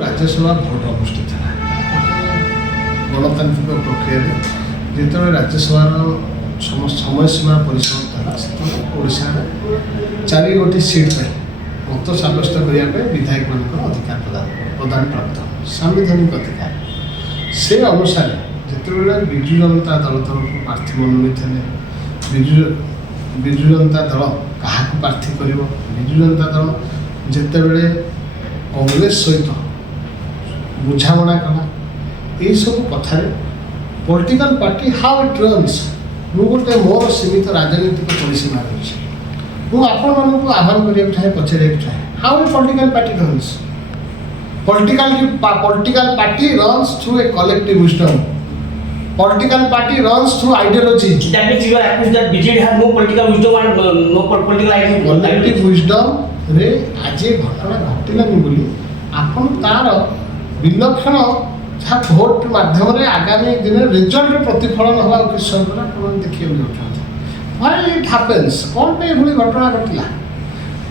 Rajya Sabha vote अनुष्ठित है गणतांत्रिक प्रक्रिया जो राज्यसभा समय सीमा परिसमाप्त चार गोटी सीट मत सब्यस्त करने विधायक मान अधिकार प्रदान प्राप्त संवैधानिक अधिकार से अनुसार जिते विजु जनता दल तरफ प्रार्थी मनोनीत है विजु जनता दल क्या प्रार्थी कर विजु जनता दल जिते बड़े कांग्रेस सहित बुझाणा कला ये सब कथार political party how it runs गोटे मोर सीमित राजनीतिक परिसीमा रही मुझे आह्वान करने चाहे पचारे चाहे how a political party runs political party runs through a collective wisdom political party runs through ideology that means you are accused that BJD has no political wisdom and no political ideology collective wisdom रे आज घटना घटिलानी बोली आपन तार विलक्षण जहाँ vote माध्यम आगामी दिन रिजल्ट प्रतिफलन हवा किसी देखिए व्हाई इट हैपेंस कौन पे ये घटना घटला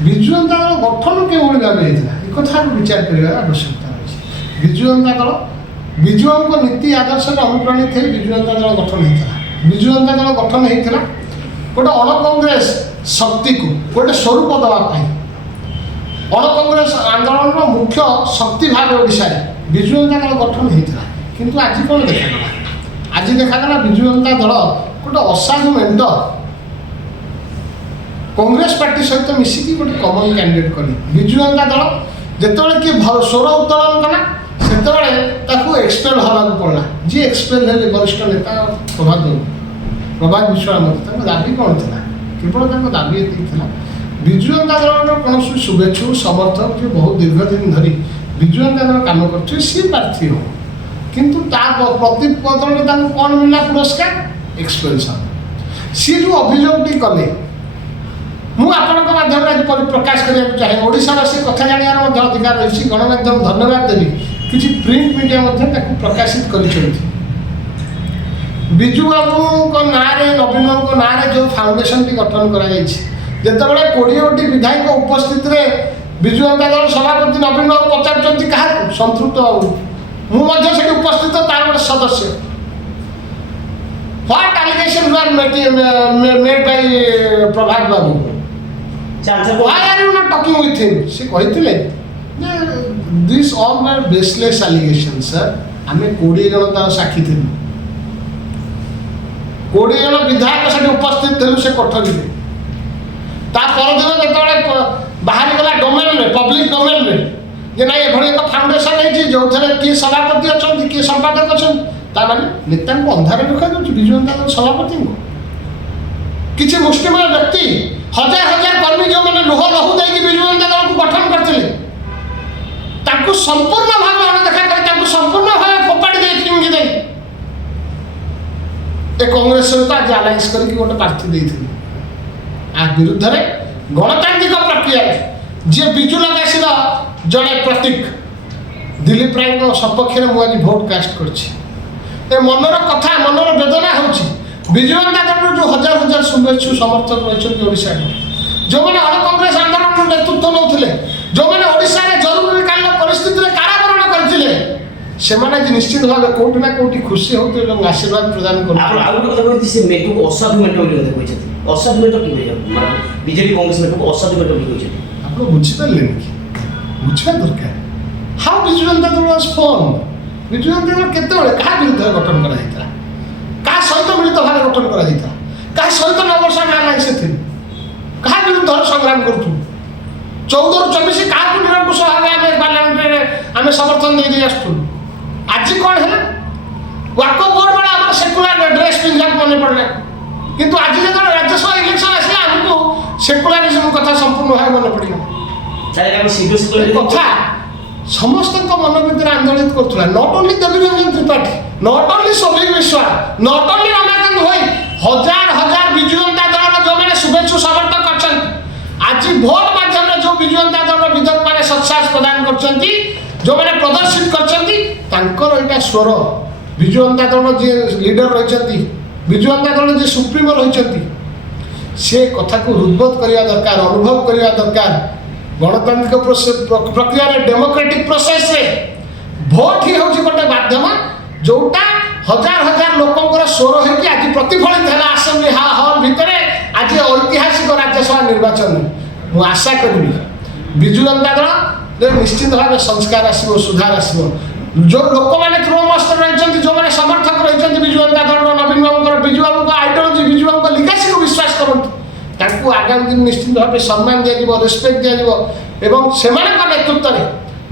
विजु जनता दल गठन के भाव एक कथा विचार करने आवश्यकता रही विजु जनता दल विजु नीति आदर्श अनुप्राणित हो विजु जनता दल गठन होता विजु जनता दल गठन होता गोटे अण कांग्रेस शक्ति को गोटे स्वरूप देवाई अण कांग्रेस आंदोलन मुख्य शक्ति भाव ओडिशा विजु जनता दल गठन होता किंतु आज कौन देखागला आज देखागला विजु जनता दल गोटे असाधु मेढ कांग्रेस पार्टी सहित मिसिकी गोटे कमन कैंडिडेट कले विजु जनता दल जिते किए स्वर उत्तोलन कला से एक्सपेल हवा पड़ा जी एक्सपेल है वरिष्ठ नेता प्रभात विश्वास दाबी कौन था केवल दाबी ये विजु जनता दल कौन शुभेच्छु समर्थक जो बहुत दीर्घ दिन धरी विजु जनता दल कम कर सी प्रार्थी हो किंतु प्रतिपदल कौन मिलला पुरस्कार एक्सपेलसन सी जो अभियोगटी कले मुझे प्रकाश करने चाहे ओडावासी कथा जानवर अधिकार रही गणमाध्यम धन्यवाद देवी किसी प्रिंट मीडिया प्रकाशित कर विजु बाबू ना नवीन बाबू ना जो फाउंडेशन टी गठन करते 20 गोटी विधायक उपस्थित विजु जनता दल सभापति नवीन बाबू पचार क्या संतृप्त बाबू मुझे उपस्थित तार गोटे सदस्य what allegations were made by Prabhat Babu why are you not talking with him से कहते this all were baseless allegation sir आम 20 जन तार साक्षी थे 20 जन विधायक से उपस्थित थे से कोठरी परदिन जो बाहरी गला डोमेन में पब्लिक डोमेन में जे ना ये एक फाउंडेशन है जो किए सभापति अच्छा किए संपादक अच्छा नेता को अंधार रखा विजु जनता दल सभापति को किसी मुष्टिमेय व्यक्ति हजार हजार कर्मी जो मैंने लुह लहू देगी विजु जनता दल को गठन करते संपूर्ण भाव अणदेखा कर संपूर्ण भाव फोपाड़ी दे फिंगी दे ए कांग्रेस सहित आज आलायंस करके गोटे प्रार्थी देते आ विरुद्ध में गणतांत्रिक प्रक्रिया जी विजु लगासी जड़े प्रतीक दिलीप राय सपक्ष में मुझे भोट कास्ट कर मनर कथा मनर वेदना हो विजु जनता दल जो हजार हजार शुभेच्छु समर्थक रही ओडिशा जो मैंने अण कांग्रेस आंदोलन नेतृत्व नौते जो मैंने ओडिशा रे जरूरीकालीन परिस्थिति रे कारावरण करथिले से माने निश्चित भाव कोटी ना कोटी खुशी होते एवं आशीर्वाद प्रदान करते आ कथा कहते से मेटू को असाधु मेटो बोली कहते कहछथि असाधु मेटो कि होय बीजेपी कांग्रेस मेटो को असाधु मेटो बोली कहछथि आप लोग बुझि पाले कि बुझा दरकार how Biju Janata Dal was form Biju Janata Dal केते बळे का विरुद्ध गठन करा हिता का सहित मिलित भाव गठन करा हिता का सहित नवर्षा ना से थी का विरुद्ध संग्राम करथु 14 ରୁ 24 क्या निरंकुश भाव आम पार्लियामेंट आम समर्थन दे आसु आज कौन है वाक बोर्ड बेला आम सेकुलर ड्रेस पिंधा मन पड़े किंतु आज जो राज्यसभा इलेक्शन आसला आमको सेकुलरिज्म कथा संपूर्ण भाव मन पड़ा कथा समस्त मन भर आंदोलित करुला not only Devi Ranjan Tripathi not only Saubhik Biswas not only Ramakant भाई हजार हजार विजु जनता दल जो मैंने शुभेच्छु समर्थक अच्छा आज भोट माध्यम जो विजु जनता दल विधायक मैंने सत्साहस प्रदान कर जो मैंने प्रदर्शित कर स्वर विजु जनता दल जी लीडर रही विजु जनता दल जी सुप्रीमो रही से कथा को हृदबोध करने दरकार अनुभव करने दरकार गणतांत्रिक प्रक्रिया डेमोक्रेटिक प्रोसेस रे ଭୋଟ ହିଁ ହେଉଛି ଗୋଟେ ମାଧ୍ୟମ ଯୋଉଟା हजार हजार लोकंर स्वर होगी आज प्रतिफलित है आसेम्बली हल भितर आज ऐतिहासिक राज्यसभा निर्वाचन मु आशा करी विजु जनता दल निश्चित भाव संस्कार आसो सुधार आसो जो लोक मैंने तृणमूल स्तर रही जो मैंने समर्थक रही विजु जनता दल नवीन बाबू विजु बाबू आइडियोलोजी विजु बाबू लिगासी को विश्वास करते आगामी दिन निश्चित भाव सम्मान दिया रेस्पेक्ट दिया से नेतृत्व में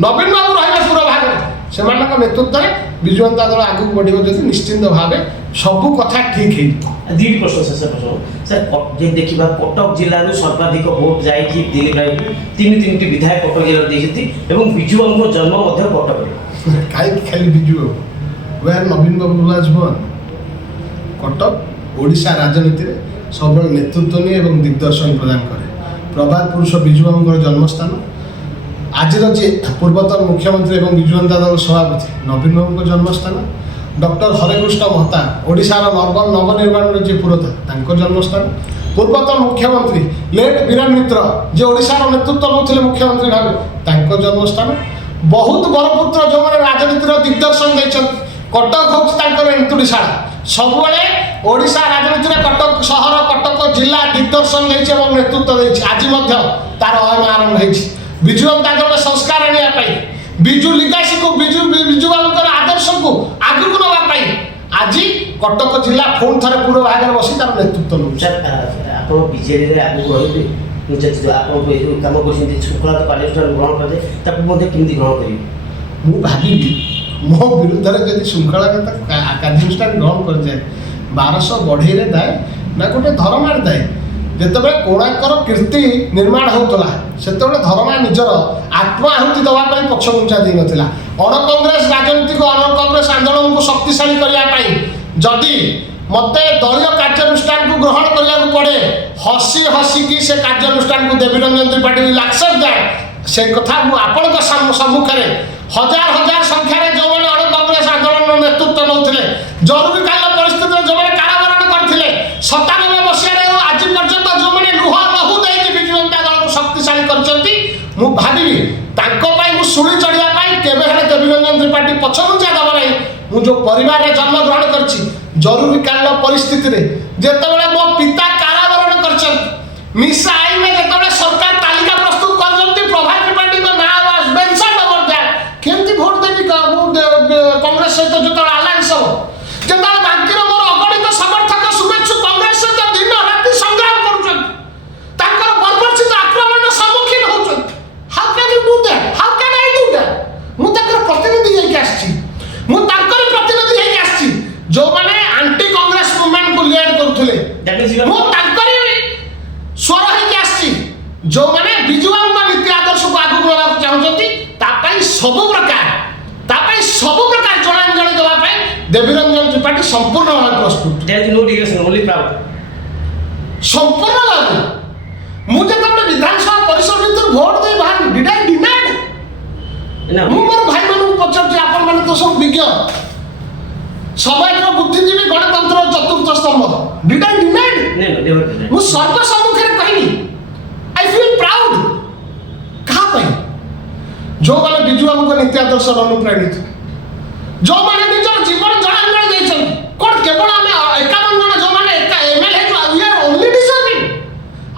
नवीन बाबू रही पूरा भाग से नेतृत्व में विजु जनता दल आगे बढ़ो जो निश्चिंत भाव सबू कथा ठीक है। दुईट प्रश्न शेष प्रश्न सर देखा कटक जिलूर सर्वाधिक भोट जाए दिलीप राय तीन तीन विधायक कटक जिले विजु बाबू जन्म कटक कहीं खाली विजु बाबू वेर नवीन बाबू वाज बोर्न कटक ओडिशा राजनीति में सब नेतृत्व नहीं दिग्दर्शन प्रदान करे प्रभात पुरुष विजु बाबू जन्मस्थान आज जी पूर्वतन मुख्यमंत्री और विजु जनता दल सभापति नवीन बाबू जन्मस्थान डॉक्टर हरेकृष्ण महता ओडिशार नवनिर्माण जी पुरोधा जन्मस्थान पूर्वतन मुख्यमंत्री लेट वीरेन मित्र जे ओडिशार नेतृत्व नौले मुख्यमंत्री भाव जन्मस्थान बहुत बरपुत्र जो मैंने राजनीतिर दिग्दर्शन देते कटक हूँ एंतुड़ीशाला सब ओडिशा राजनीति में कटक सहर कटक जिला दिग्दर्शन देते नेतृत्व देती आज तार अयम आरंभ होती विजु जनता दल संस्कार आने विजु लिगासी को विजु बाबू आदर्श को आगे को नापी आज कटक जिला पुणी थे पूर्व भाग में बसी तार नेतृत्व आप बीजेडी आगे रही आप कम कर श्रृंखला कार्यानुष्ठान ग्रहण करते केमी ग्रहण करेंगे मु भावी मो विरुद्ध में जब श्रृंखला कार्यानुष्ठान ग्रहण कर जाए 1200 बढ़े दाए ना गोटे धर्मार दाए जिते कोणार्कर कीर्ति निर्माण होता से धर्मा निजर आत्माहुति देवाई पक्षघुंचा दे ना अण कांग्रेस राजनीति को अण कांग्रेस आंदोलन को शक्तिशाली करने जदि मत दलीय कार्यानुष्ठान को ग्रहण करने पड़े हसी हसिकी से कार्यानुष्ठान को देवी रंजन त्रिपाठी एक्सेप्ट जाए से कथा आपण सम्मुखें हजार हजार संख्यार जो मैंने अण कांग्रेस आंदोलन नेतृत्व नौते जरूरीकालीन परिस्थिति जो मैंने कारावरण करते 97 मसीह आज पर्यंत जो मैंने लुह लहू देती विजु जनता दल को शक्तिशाली कर भावी शुणी चढ़ाई केवे देवी रंजन त्रिपाठी पछघुंचा देव ना जो परिवार जन्म ग्रहण कर जरूरीकालीन परिस्थिति जिते मो पिता कारावरण कर मिसा आईन में जिते सरकार तालिका प्रस्तुत कर प्रभात त्रिपाठी नाम मेंशन ओवर दैट केमती भोट देवी कांग्रेस सहित जो आलायंस हम जो बाकी मोर अगणित समर्थक शुभेच्छु कांग्रेस सहित दिन राति संग्राम कर बर्बरचित आक्रमण सम्मुखीन होती how can you do that how can I do that मुझे प्रतिनिधि होकर प्रतिनिधि होकर जो मैंने आंटी कांग्रेस मूवमेंट को लीड करुले स्वर होकर जो मैंने विजु बाबू नीति आदर्श को आगे बढ़ाक चाहते सब प्रकार जनांजलि देवाई देवी रंजन त्रिपाठी संपूर्ण भाव प्रस्तुत संपूर्ण भाव मुझे विधानसभा परिषद भर भोट दे बाहर डिड आई डिमांड मोर भाई मान पचार आपण मैंने तो सब विज्ञ समय बुद्धिजीवी गणतंत्र चतुर्थ स्तंभ डिड आई डिमांड मु सर्वसम्मुखे कहनी आई फील प्राउड कहा जो मैंने विजु बाबू नीति आदर्श अनुप्राणित जो मैंने निजर जीवन जनांजलि देते कौन केवल आम 51 जन जो मैंने MLA we are only deserving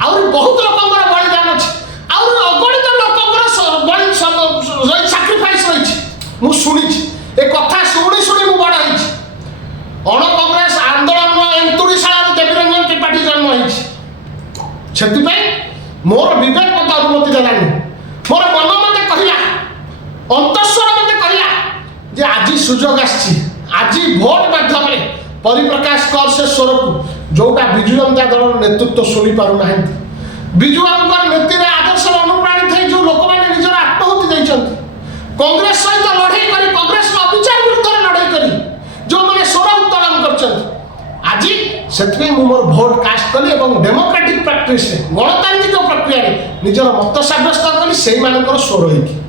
आउर बहुत लोकंर बलिदान अच्छे आउर अगणित लोकंर सैक्रिफाइस रही मु शुणी ए कथा शुणी शुणी मु बड़ होती अण कांग्रेस आंदोलन एंतुड़ीशाला देवी रंजन त्रिपाठी जन्म होती मोर विवेक मत अनुमति देलानी मोर मन मत कहला अंतस्वर मत कहला जे आज सुजोग आज भोट माध्यम परिप्रकाश कर से स्वर को जोटा विजु जनता दल नेतृत्व शुणी पारु ना विजु बाबू नीति आदर्श अनुप्राणित है जो लोक मैंने निजर आत्माहुति देते कांग्रेस सहित लड़ाई कर कांग्रेस अविचार विरुद्ध लड़ाई कर जो मैंने स्वर उत्तोलन कर आज से मोर भोट कास्ट कली और डेमोक्रेटिक प्रैक्टिस गणतांत्रिक प्रक्रिया निजर मत सब्यस्त कली से स्वर होगी।